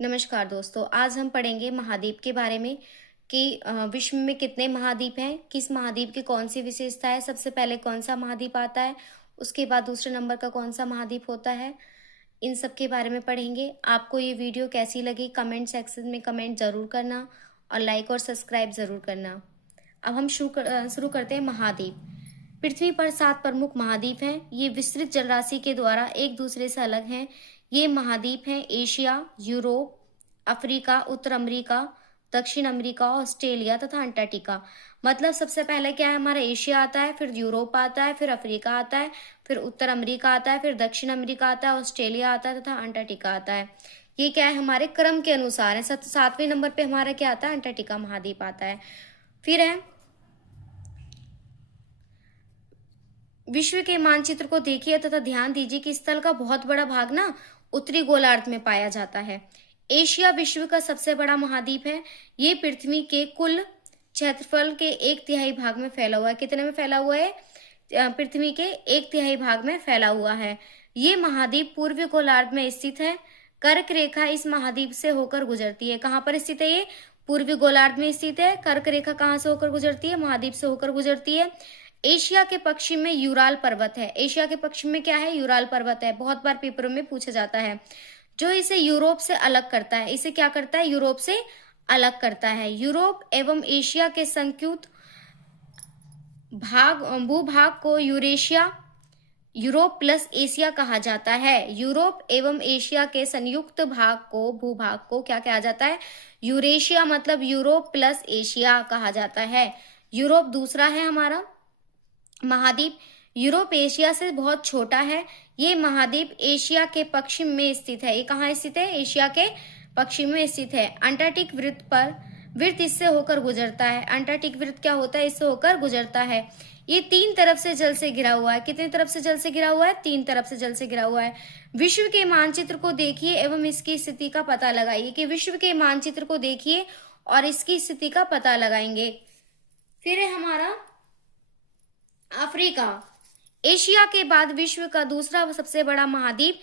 नमस्कार दोस्तों, आज हम पढ़ेंगे महाद्वीप के बारे में कि विश्व में कितने महाद्वीप हैं, किस महाद्वीप की कौन सी विशेषता है, सबसे पहले कौन सा महाद्वीप आता है, उसके बाद दूसरे नंबर का कौन सा महाद्वीप होता है, इन सब के बारे में पढ़ेंगे। आपको ये वीडियो कैसी लगी कमेंट सेक्शन में कमेंट ज़रूर करना और लाइक और सब्सक्राइब ज़रूर करना। अब हम शुरू करते हैं। महाद्वीप। पृथ्वी पर 7 प्रमुख महाद्वीप हैं। ये विस्तृत जलराशि के द्वारा एक दूसरे से अलग हैं। ये महाद्वीप हैं एशिया, यूरोप, अफ्रीका, उत्तर अमेरिका, दक्षिण अमेरिका, ऑस्ट्रेलिया तथा अंटार्कटिका। मतलब सबसे पहले क्या है, हमारा एशिया आता है, फिर यूरोप आता है, फिर अफ्रीका आता है, फिर उत्तर अमेरिका आता है, फिर दक्षिण अमेरिका आता है, ऑस्ट्रेलिया आता है तथा अंटार्कटिका आता है। ये क्या है, हमारे क्रम के अनुसार है। 7वें नंबर पे हमारा क्या आता है, अंटार्कटिका महाद्वीप आता है। फिर है विश्व के मानचित्र को देखिए तथा ध्यान दीजिए कि स्थल का बहुत बड़ा भाग ना उत्तरी गोलार्ध में पाया जाता है। एशिया विश्व का सबसे बड़ा महाद्वीप है। ये पृथ्वी के कुल क्षेत्रफल के 1/3 भाग में फैला हुआ है। कितने में फैला हुआ है? पृथ्वी के 1/3 भाग में फैला हुआ है। ये महाद्वीप पूर्वी गोलार्ध में स्थित है। कर्क रेखा इस महाद्वीप से होकर गुजरती है। कहाँ पर स्थित है ये? पूर्वी गोलार्ध में स्थित है। कर्क रेखा कहाँ से होकर गुजरती है? महाद्वीप से होकर गुजरती है। एशिया के पश्चिम में यूराल पर्वत है। एशिया के पश्चिम में क्या है? यूराल पर्वत है। बहुत बार पेपरों में पूछा जाता है। जो इसे यूरोप से अलग करता है। इसे क्या करता है? यूरोप से अलग करता है। यूरोप एवं एशिया के संयुक्त भूभाग को यूरेशिया, यूरोप प्लस एशिया कहा जाता है। यूरोप एवं एशिया के संयुक्त भूभाग को क्या कहा जाता है? यूरेशिया, मतलब यूरोप प्लस एशिया कहा जाता है। यूरोप दूसरा है हमारा महाद्वीप। यूरोप एशिया से बहुत छोटा है। ये महाद्वीप एशिया के पश्चिम में स्थित है। ये कहाँ स्थित है? एशिया के पश्चिम में स्थित है। अंटार्कटिक वृत्त इससे होकर गुजरता है। अंटार्कटिक वृत्त क्या होता है? इससे होकर गुजरता है। ये 3 तरफ से जल से घिरा हुआ है। कितनी तरफ से जल से घिरा हुआ है? 3 तरफ से जल से घिरा हुआ है। विश्व के मानचित्र को देखिए एवं इसकी स्थिति का पता लगाइए। कि विश्व के मानचित्र को देखिए और इसकी स्थिति का पता लगाएंगे। फिर है हमारा अफ्रीका। एशिया के बाद विश्व का दूसरा सबसे बड़ा महाद्वीप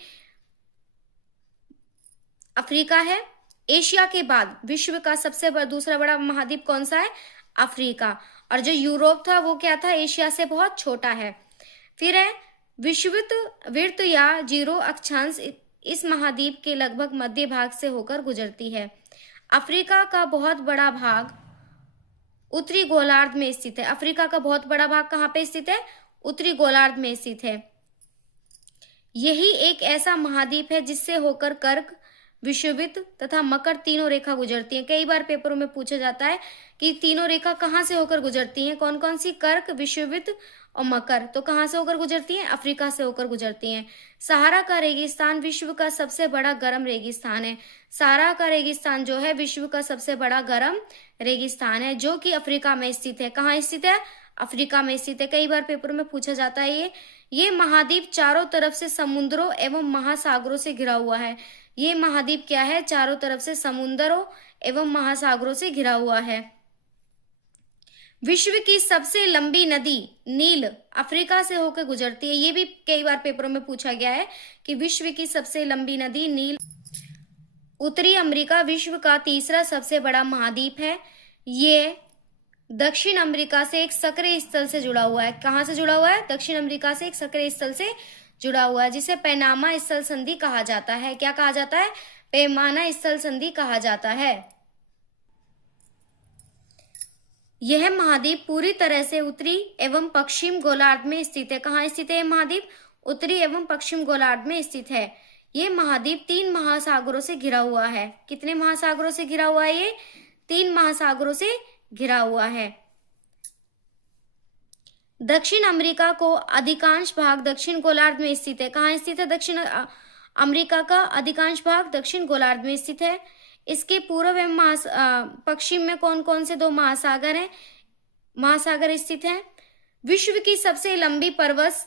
अफ्रीका है। एशिया के बाद विश्व का सबसे दूसरा बड़ा महाद्वीप कौन सा है? अफ्रीका। और जो यूरोप था वो क्या था? एशिया से बहुत छोटा है। फिर है विषुवत वृत्त या जीरो अक्षांश इस महाद्वीप के लगभग मध्य भाग से होकर गुजरती है। अफ्रीका का बहुत बड़ा भाग उत्तरी गोलार्ध में स्थित है। अफ्रीका का बहुत बड़ा भाग कहाँ पे स्थित है? उत्तरी गोलार्ध में स्थित है। यही एक ऐसा महाद्वीप है जिससे होकर कर्क, विषुवृत्त तथा मकर तीनों रेखा गुजरती है। कई बार पेपरों में पूछा जाता है कि तीनों रेखा कहाँ से होकर गुजरती हैं? कौन कौन सी? कर्क, विषुवृत्त और मकर। तो कहाँ से होकर गुजरती हैं? अफ्रीका से होकर गुजरती हैं। सहारा का रेगिस्तान विश्व का सबसे बड़ा गर्म रेगिस्तान है। सहारा का रेगिस्तान जो है विश्व का सबसे बड़ा गर्म रेगिस्तान है, जो कि अफ्रीका में स्थित है। कहाँ स्थित है? अफ्रीका में स्थित है। कई बार पेपरों में पूछा जाता है ये महाद्वीप चारों तरफ से समुद्रों एवं महासागरों से घिरा हुआ है। ये महाद्वीप क्या है? चारों तरफ से समुद्रों एवं महासागरों से घिरा हुआ है। विश्व की सबसे लंबी नदी नील अफ्रीका से होकर गुजरती है। ये भी कई बार पेपरों में पूछा गया है कि विश्व की सबसे लंबी नदी नील। उत्तरी अमेरिका विश्व का तीसरा सबसे बड़ा महाद्वीप है। ये दक्षिण अमेरिका से एक सक्रिय स्थल से जुड़ा हुआ है। कहाँ से जुड़ा हुआ है? दक्षिण अमेरिका से एक सक्रिय स्थल से जुड़ा हुआ है, जिसे पैनामा स्थल संधि कहा जाता है। क्या कहा जाता है? पैमाना स्थल संधि कहा जाता है। यह महाद्वीप पूरी तरह से उत्तरी एवं पश्चिम गोलार्ध में स्थित है। कहाँ स्थित है यह महाद्वीप? उत्तरी एवं पश्चिम गोलार्ध में स्थित है। ये महाद्वीप 3 महासागरों से घिरा हुआ है। कितने महासागरों से घिरा हुआ है ये? 3 महासागरों से घिरा हुआ है। दक्षिण अमेरिका को अधिकांश भाग दक्षिण गोलार्ध में स्थित है। कहाँ स्थित है? दक्षिण अमेरिका का अधिकांश भाग दक्षिण गोलार्ध में स्थित है। इसके पूर्व एवं पश्चिम में कौन कौन से 2 महासागर हैं? महासागर स्थित हैं। विश्व की सबसे लंबी पर्वत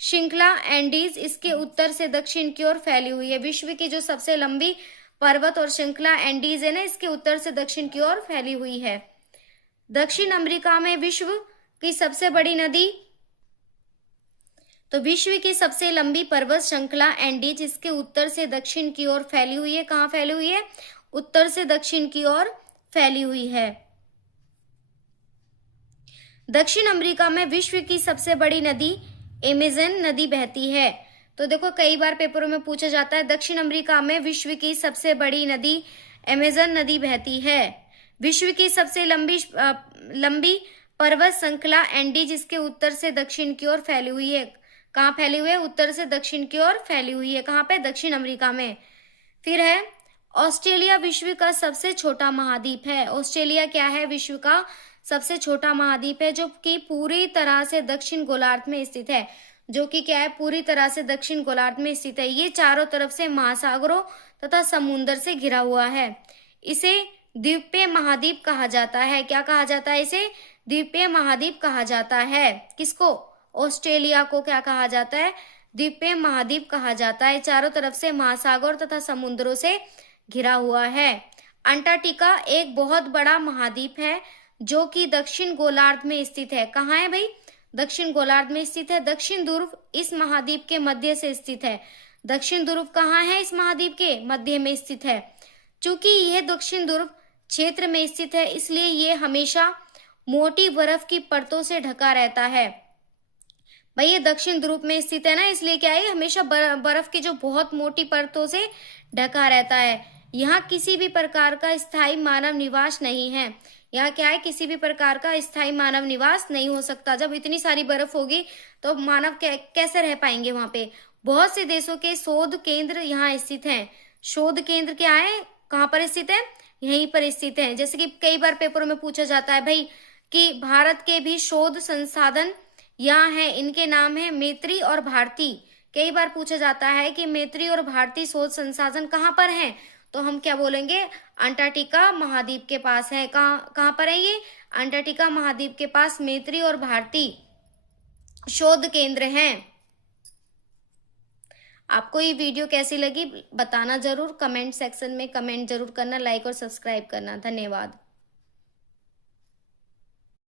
श्रृंखला एंडीज इसके उत्तर से दक्षिण की ओर फैली हुई है। विश्व की जो सबसे लंबी पर्वत और श्रृंखला एंडीज है ना, इसके उत्तर से दक्षिण की ओर फैली हुई है। दक्षिण अमेरिका में विश्व की सबसे बड़ी नदी तो विश्व की सबसे लंबी पर्वत श्रृंखला एंडीज जिसके उत्तर से दक्षिण की ओर फैली हुई है। कहाँ फैली हुई है? उत्तर से दक्षिण की ओर फैली हुई है। दक्षिण अमेरिका में विश्व की सबसे बड़ी नदी अमेज़न नदी बहती है। तो देखो कई बार पेपरों में पूछा जाता है दक्षिण अमेरिका में विश्व की सबसे बड़ी नदी अमेज़न नदी बहती है। विश्व की सबसे लंबी पर्वत श्रृंखला एंडीज जिसके उत्तर से दक्षिण की ओर फैली हुई है। कहाँ फैली हुई है? उत्तर से दक्षिण की ओर फैली हुई है। कहाँ पे? दक्षिण अमेरिका में। फिर है ऑस्ट्रेलिया विश्व का सबसे छोटा महाद्वीप है। ऑस्ट्रेलिया क्या है? विश्व का सबसे छोटा महाद्वीप है जो कि पूरी तरह से दक्षिण गोलार्ध में स्थित है। जो कि क्या है? पूरी तरह से दक्षिण गोलार्ध में स्थित है। ये चारों तरफ से महासागरों तथा समुद्र से घिरा हुआ है। इसे द्वीपीय महाद्वीप कहा जाता है। क्या कहा जाता है इसे? द्वीपीय महाद्वीप कहा जाता है। किसको? ऑस्ट्रेलिया को क्या कहा जाता है? द्वीपीय महाद्वीप कहा जाता है। चारों तरफ से महासागर तथा समुद्रों से घिरा हुआ है। अंटार्कटिका एक बहुत बड़ा महाद्वीप है जो कि दक्षिण गोलार्ध में स्थित है। कहाँ है भाई? दक्षिण गोलार्ध में स्थित है। दक्षिण ध्रुव इस महाद्वीप के मध्य से स्थित है। दक्षिण ध्रुव कहाँ है? इस महाद्वीप के मध्य में स्थित है। चूंकि यह दक्षिण ध्रुव क्षेत्र में स्थित है इसलिए ये हमेशा मोटी बर्फ की परतों से ढका रहता है। भाई ये दक्षिण ध्रुव में स्थित है ना, इसलिए क्या है? हमेशा बर्फ की जो बहुत मोटी परतों से ढका रहता है। यहाँ किसी भी प्रकार का स्थायी मानव निवास नहीं है। यहाँ क्या है? किसी भी प्रकार का स्थायी मानव निवास नहीं हो सकता। जब इतनी सारी बर्फ होगी तो मानव कैसे रह पाएंगे वहां पे? बहुत से देशों के शोध केंद्र यहाँ स्थित हैं। शोध केंद्र क्या है? कहाँ पर स्थित है? यहीं पर स्थित है। जैसे कि कई बार पेपरों में पूछा जाता है भाई कि भारत के भी शोध संसाधन यहाँ है, इनके नाम है मैत्री और भारती। कई बार पूछा जाता है कि मैत्री और भारती शोध संसाधन कहाँ पर हैं? तो हम क्या बोलेंगे? अंटार्कटिका महाद्वीप के पास है। कहाँ पर है ये? अंटार्कटिका महाद्वीप के पास मैत्री और भारती शोध केंद्र हैं। आपको ये वीडियो कैसी लगी बताना जरूर। कमेंट सेक्शन में कमेंट जरूर करना, लाइक और सब्सक्राइब करना। धन्यवाद।